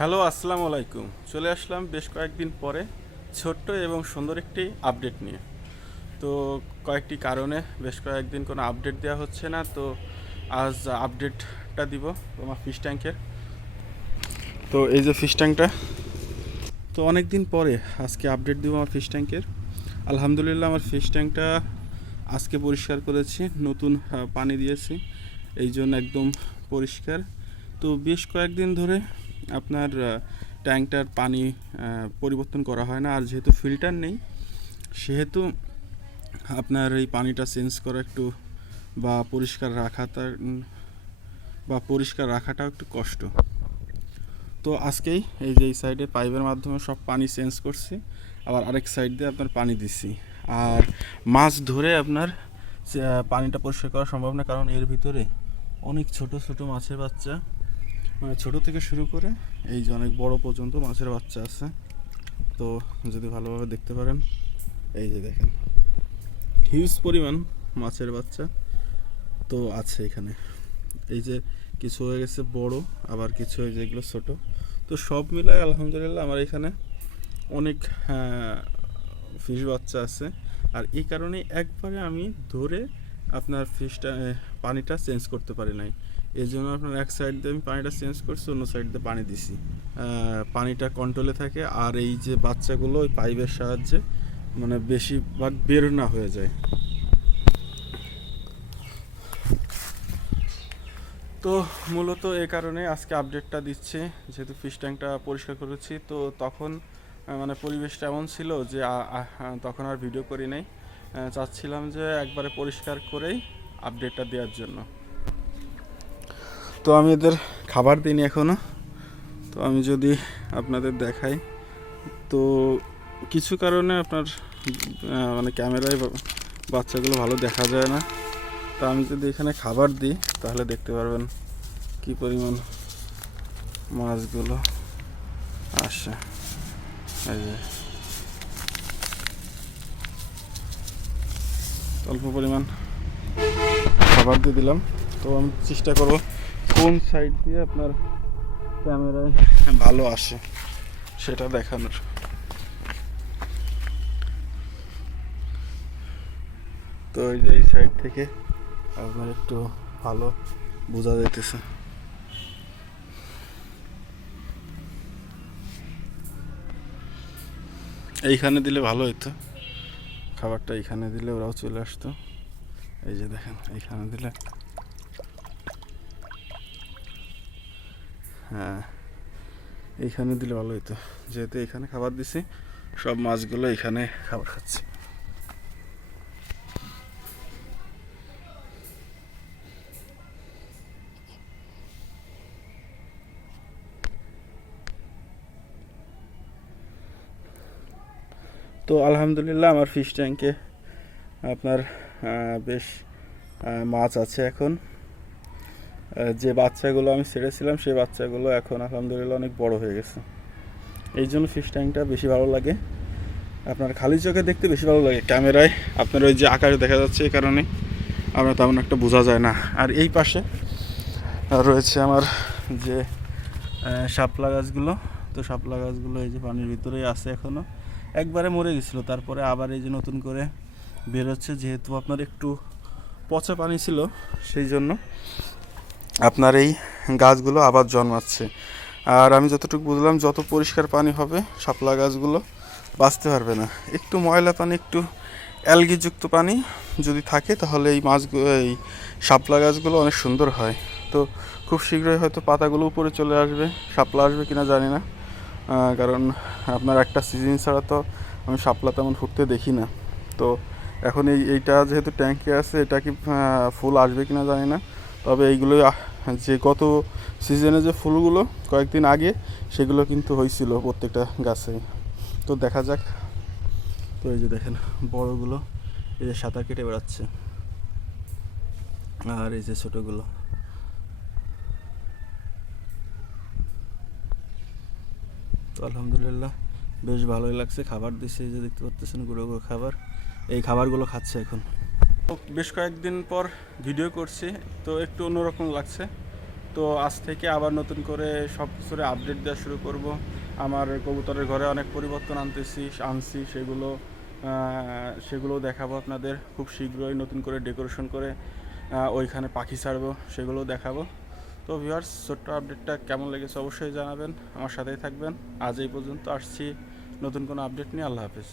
Hello, আসসালামু আলাইকুম। চলে আসলাম বেশ কয়েকদিন পরে ছোট্ট এবং সুন্দর একটি আপডেট নিয়ে। তো কয়েকটি কারণে বেশ কয়েকদিন কোনো আপডেট দেওয়া হচ্ছে না, তো আজ আপডেটটা দিব আমার ফিশ ট্যাঙ্কের তো এই যে ফিশ ট্যাঙ্কটা তো অনেক দিন পরে আজকে আপডেট দিব আমার ফিশ ট্যাঙ্কের আলহামদুলিল্লাহ আমার ফিশ ট্যাঙ্কটা আজকে পরিষ্কার করেছি, নতুন পানি দিয়েছি, এই জন্য একদম পরিষ্কার। তো বেশ কয়েকদিন ধরে আপনার ট্যাঙ্কটার পানি পরিবর্তন করা হয় না। আর যেহেতু ফিল্টার নেই, সেহেতু আপনার এই পানিটা চেঞ্জ করা একটু বা পরিষ্কার রাখাটা বা পরিষ্কার রাখাটাও একটু কষ্ট। তো আজকেই এই যে এই সাইডে পাইপের মাধ্যমে সব পানি চেঞ্জ করছি, আবার আরেক সাইড দিয়ে আপনার পানি দিছি। আর মাছ ধরে আপনার পানিটা পরিষ্কার করা সম্ভব না, কারণ এর ভিতরে অনেক ছোট ছোট মাছের বাচ্চা। মানে ছোট থেকে শুরু করে এই যে অনেক বড় পর্যন্ত মাছের বাচ্চা আছে। তো যদি ভালোভাবে দেখতে পারেন, এই যে দেখেন। হিউজ পরিমাণ মাছের বাচ্চা তো আছে এখানে। এই যে কিছু হয়ে গেছে বড়, আবার কিছু হয়ে যেগুলো ছোট। তো সব মিলায় আলহামদুলিল্লাহ আমার এখানে অনেক ফিশ বাচ্চা আছে। আর এই কারণে একবারে আমি ধরে আপনার ফিশটা পানিটা চেঞ্জ করতে পারি নাই। এই জন্য আপনার এক সাইড দিয়ে আমি পানিটা চেঞ্জ করছি, অন্য সাইড দিয়ে পানি দিছি। পানিটা কন্ট্রোলে থাকে, আর এই যে বাচ্চাগুলো ওই পাইপের সাহায্যে মানে বেশিরভাগ বের না হয়ে যায়। তো মূলত এই কারণে আজকে আপডেটটা দিচ্ছে, যেহেতু ফিশ ট্যাঙ্কটা পরিষ্কার করেছি, তো তখন মানে পরিবেশটা এমন ছিল যে তখন আর ভিডিও করি নাই। চাচ্ছিলাম যে একবারে পরিষ্কার করেই আপডেটটা দেওয়ার জন্য। তো আমি এদের খাবার দিইনি এখনও তো আমি যদি আপনাদের দেখাই, তো কিছু কারণে আপনার মানে ক্যামেরায় বাচ্চাগুলো ভালো দেখা যায় না। তো আমি যদি এখানে খাবার দিই, তাহলে দেখতে পারবেন কি পরিমাণ মাছগুলো আসে। এই যে। অল্প পরিমাণ খাবার দিয়ে দিলাম। তো আমি চেষ্টা করব কোন সাইড দিয়ে আপনার ক্যামেরায় ভালো আসে। সেটা দেখানোর। তো এই যে এই সাইড থেকে আপনার একটু ভালো বোঝা যাইতেছে। এইখানে দিলে ভালো হতো খাবারটা এইখানে দিলে ওরাও চলে আসতো। এই যে দেখেন, এইখানে দিলে হ্যাঁ এইখানে দিলে ভালো হতো যেহেতু এখানে খাবার দিছি, সব মাছগুলো এখানে খাবার খাচ্ছে। তো আলহামদুলিল্লাহ, আমার ফিশ ট্যাঙ্কে আপনার বেশ মাছ আছে এখন। যে বাচ্চাগুলো আমি ছেড়েছিলাম, সেই বাচ্চাগুলো এখন আলহামদুলিল্লাহ অনেক বড় হয়ে গেছে। এই জন্য ফিশ ট্যাঙ্কটা বেশি ভালো লাগে। আপনার খালি চোখে দেখতে বেশি ভালো লাগে। ক্যামেরায় আপনার ওই যে আকারে দেখা যাচ্ছে এই কারণে আপনার তেমন একটা বোঝা যায় না। আর এই পাশে রয়েছে আমার যে শাপলা গাছগুলো। তো শাপলা গাছগুলো এই যে পানির ভিতরেই আছে এখনও একবারে মরে গেছিল। তারপরে আবার এই যে নতুন করে বেরোচ্ছে। যেহেতু আপনার একটু পচা পানি ছিল, সেই জন্য আপনার এই গাছগুলো আবার জন্মাচ্ছে। আর আমি যতটুকু বুঝলাম যত পরিষ্কার পানি হবে শাপলা গাছগুলো বাঁচতে পারবে না। একটু ময়লা পানি একটু অ্যালগিযুক্ত পানি যদি থাকে তাহলে এই মাছগুলো এই শাপলা গাছগুলো অনেক সুন্দর হয়। তো খুব শীঘ্রই হয়তো পাতাগুলো উপরে চলে আসবে। শাপলা আসবে কিনা জানি না। কারণ আপনার একটা সিজন ছাড়া তো আমি শাপলা তেমন ফুটতে দেখি না। তো এখন এই এইটা যেহেতু ট্যাঙ্কে আছে এটা কি ফুল আসবে কিনা জানি না। তবে এইগুলো আহ, যে গত সিজনে যে ফুলগুলো কয়েকদিন আগে, সেগুলো কিন্তু হয়েছিল প্রত্যেকটা গাছে। তো দেখা যাক। তো এই যে দেখেন, বড়গুলো, এই যে সাঁতার কেটে বেড়াচ্ছে। আর এই যে ছোটোগুলো। তো আলহামদুলিল্লাহ, বেশ ভালোই লাগছে। খাবার দিছে, এই যে দেখতে পাচ্ছেন গুঁড়ো গুঁড়ো খাবার। এই খাবারগুলো খাচ্ছে এখন। বেশ কয়েকদিন পর ভিডিও করছি, তো একটু অন্যরকম লাগছে। তো আজ থেকে আবার নতুন করে সব কিছুর আপডেট দেওয়া শুরু করব। আমার কবুতরের ঘরে অনেক পরিবর্তন আনতেছি, আনছি, সেগুলো সেগুলো দেখাবো আপনাদের খুব শীঘ্রই নতুন করে ডেকোরেশন করে ওইখানে পাখি ছাড়বো সেগুলো দেখাবো। তো ভিউয়ার্স ছোট্ট আপডেটটা কেমন লেগেছে অবশ্যই জানাবেন। আমার সাথেই থাকবেন। আজ এই পর্যন্ত আসছি। নতুন কোনো আপডেট নিয়ে আল্লাহ হাফিজ।